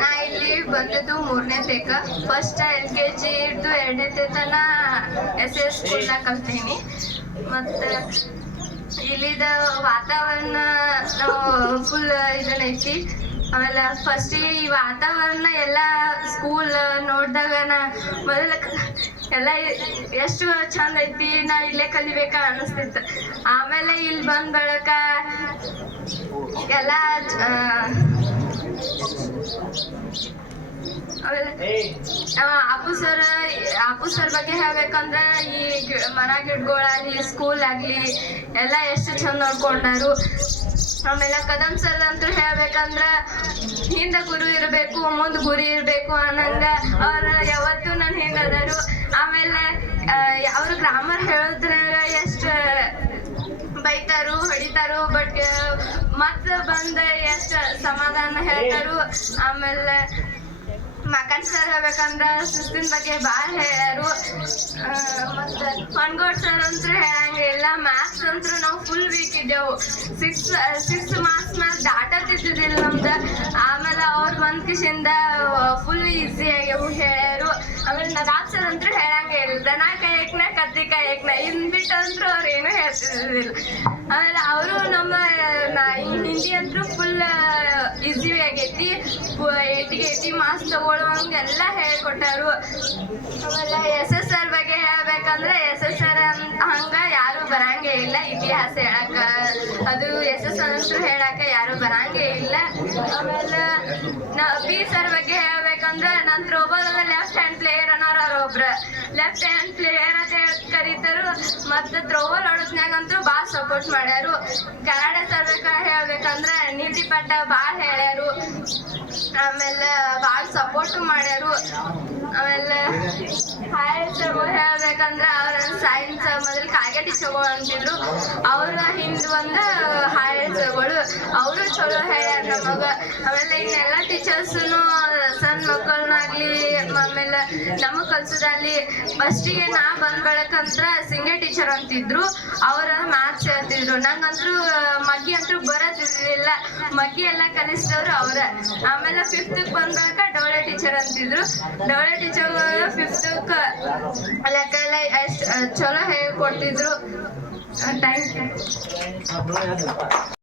ನಾ ಇಲ್ಲಿ ಬಂದಿದ್ದು 3ನೇ ತೇಕ. ಫಸ್ಟ್ LKG ಇದ್ದು 2ನೇ ತನ SS ಸ್ಕೂಲ್ನಾಗ ಕಲ್ತೀನಿ. ಮತ್ತು ಇಲ್ಲಿದ ವಾತಾವರಣ ಫುಲ್ ಇದನ್ನೈತಿ. ಆಮೇಲೆ ಫಸ್ಟಿಗೆ ಈ ವಾತಾವರಣ ಎಲ್ಲ ಸ್ಕೂಲ್ ನೋಡಿದಾಗ ನಾ ಮೊದಲ ಎಲ್ಲ ಎಷ್ಟು ಚಂದ ಐತಿ, ನಾ ಇಲ್ಲೇ ಕಲಿಬೇಕ ಅನ್ನಿಸ್ತಿತ್ತು. ಆಮೇಲೆ ಇಲ್ಲಿ ಬಂದ ಬಳಿಕ ಎಲ್ಲ ಅಪ್ಪು ಸರ್ ಬಗ್ಗೆ ಹೇಳ್ಬೇಕಂದ್ರೆ ಈ ಮರ ಗಿಡಗಳಾಗ್ಲಿ ಸ್ಕೂಲ್ ಆಗ್ಲಿ ಎಲ್ಲ ಎಷ್ಟು ಚಂದ ನೋಡ್ಕೊಂಡಾರು. ಆಮೇಲೆ ಕದಂ ಸರ್ ಅಂತೂ ಹೇಳ್ಬೇಕಂದ್ರ ಹಿಂದೆ ಗುರು ಇರಬೇಕು ಮುಂದೆ ಗುರಿ ಇರಬೇಕು ಅನ್ನಂಗ ಅವ್ರು ಯಾವತ್ತೂ ನನ್ನ ಹಿಂಗದಾರು. ಆಮೇಲೆ ಅವ್ರು ಗ್ರಾಮರ್ ಹೇಳೋದ್ರಾಗ ಎಷ್ಟು ಬೈತಾರು ಹೊಡಿತಾರು, ಬಟ್ ಮತ್ತೆ ಬಂದ ಎಷ್ಟು ಸಮಾಧಾನ ಹೇಳ್ತಾರು. ಆಮೇಲೆ ಮಕನ್ ಸರ್ ಹೇಳ್ಬೇಕಂದ್ರ ಶಿಸ್ತಿನ ಬಗ್ಗೆ ಭಾಳ ಹೇಳ್ಯಾರು. ಮತ್ತು ಹೊನ್ಗೋಡ್ ಸರ್ ಅಂತೂ ಹೇಳಂಗಿಲ್ಲ. ಮ್ಯಾಥ್ಸ್ ಅಂತೂ ನಾವು ಫುಲ್ ವೀಕ್ ಇದ್ದೆವು. ಸಿಕ್ಸ್ ಮಾರ್ಕ್ಸ್ ಮೇಲೆ ಡಾಟಾ ತಿದ್ದಿದ್ದಿಲ್ಲ ನಮ್ದು. ಆಮೇಲೆ ಅವ್ರು ಬಂದ ಕಿಶಿಂದ ಫುಲ್ ಈಸಿ ಆಗ್ಯವು ಹೇಳ್ಯಾರು. ಆಮೇಲೆ ನದಾಬ್ ಸರ್ ಅಂತೂ ಹೇಳಂಗೆ ಇಲ್ಲ. ದನ ಕಾಯಕನ ಕತ್ತಿ ಕಾಯಕನ ಇನ್ ಬಿಟ್ಟು ಅಂತೂ ಅವ್ರು ಏನೂ ಹೇಳ್ತಿದ್ದಿಲ್ಲ. ಆಮೇಲೆ ಅವರು ನಮ್ಮ ಹಿಂದಿ ಅಂತೂ ಫುಲ್ ಈಸಿ ಆಗೈತಿ. 80 ಮಾರ್ಕ್ಸ್ ತಗೊಳ್ಳುವಂಗೆಲ್ಲ ಹೇಳ್ಕೊಟ್ಟಾರು. ಆಮೇಲೆ SSR ಬಗ್ಗೆ ಹೇಳ್ಬೇಕಂದ್ರೆ SSR ಹಂಗ ಯಾರು ಬರಂಗೇ ಇಲ್ಲ. ಇತಿಹಾಸ ಹೇಳಕ್ಕ ಅದು SSR ಅಂತೂ ಹೇಳಕ್ಕ ಯಾರು ಬರಂಗೇ ಇಲ್ಲ. ಆಮೇಲೆ B ಸರ್ ಬಗ್ಗೆ ಹೇಳ್ಬೇಕಂದ್ರೆ ನನ್ನ ಥ್ರೋಬಾಲ್ ಲೆಫ್ಟ್ ಹ್ಯಾಂಡ್ ಪ್ಲೇಯರ್ ಅನ್ನೋರು ಒಬ್ರು ಲೆಫ್ಟ್ ಹ್ಯಾಂಡ್ ಪ್ಲೇಯರ್ ಅಂತ ಕರೀತಾರು. ಮತ್ತು ಥ್ರೋಬಾಲ್ ಹೊಡೋದ್ನಾಗಂತೂ ಭಾಳ ಸಪೋರ್ಟ್ ಮಾಡ್ಯಾರು. ಕರಾಟೆ ಸರ್ ಹೇಳ್ಬೇಕಂದ್ರೆ ನೀತಿ ಪಾಠ ಭಾಳ ಹೇಳ್ಯಾರು. ಆಮೇಲೆ ಭಾಳ ಸಪೋರ್ಟು ಮಾಡ್ಯಾರು. ಆಮೇಲೆ ಹಾಯರ್ಸ್ಗಳು ಹೇಳ್ಬೇಕಂದ್ರೆ ಅವ್ರ ಸೈನ್ಸ್ ಮೊದಲು ಕಾಗೆ ಟೀಚರ್ಗಳು ಅಂತಿದ್ರು. ಅವ್ರ ಹಿಂದೆ ಒಂದು ಹಾಯರ್ಸ್ಗಳು ಅವರು ಚಲೋ ಹೇಳ್ಯಾರ ನಮಗೆ. ಆಮೇಲೆ ಇನ್ನೆಲ್ಲ ಟೀಚರ್ಸೂ ಸಣ್ಣ ಮಕ್ಕಳನ್ನಾಗಲಿ ಆಮೇಲೆ ನಮಗೆ ಕಲ್ಸೋದಲ್ಲಿ ಫಸ್ಟಿಗೆ ನಾ ಬಂದ್ಬೇಕಂದ್ರೆ ಸಿಂಗೇ ಟೀಚರ್ ಅಂತಿದ್ರು. ಅವ್ರ ಮ್ಯಾಥ್ಸ್ ಹೇಳ್ತಿದ್ರು. ನಂಗಂತೂ ಮಗ್ಗಿ ಅಂತೂ ಬರೋದಿಲ್ಲ. ಮಗ್ಗಿ ಎಲ್ಲ ಕಲಿಸಿದವ್ರು ಅವ್ರ. ಆಮೇಲೆ 5th ಬಂದಾಗ ಡೋಳೆ ಟೀಚರ್ ಅಂತಿದ್ರು. ಡೋಳೆ ಟೀಚರ್ಗಳು 5th ಲೆಕ್ಕ ಎಲ್ಲ ಎಷ್ಟು ಚಲೋ ಹೇಳ್ಕೊಡ್ತಿದ್ರು. Thank you.